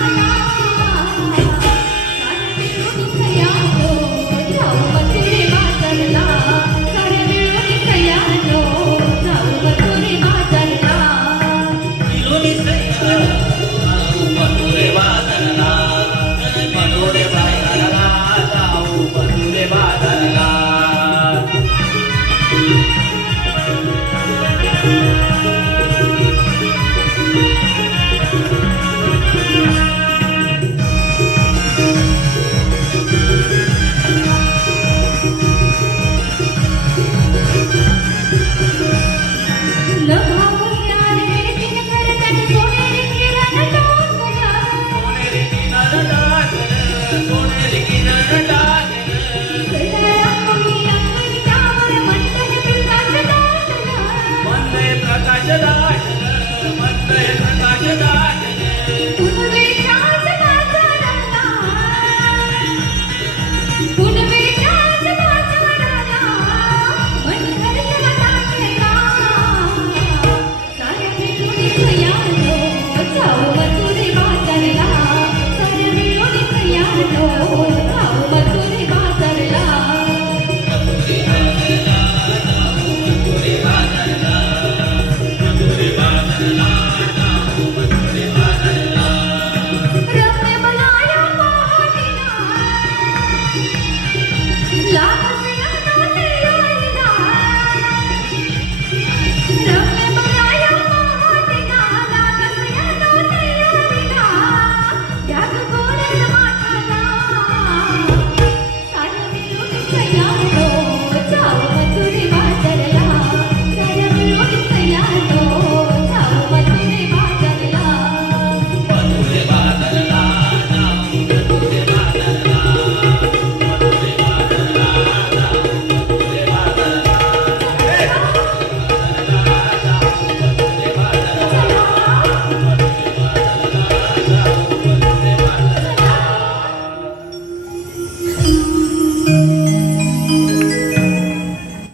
Fire!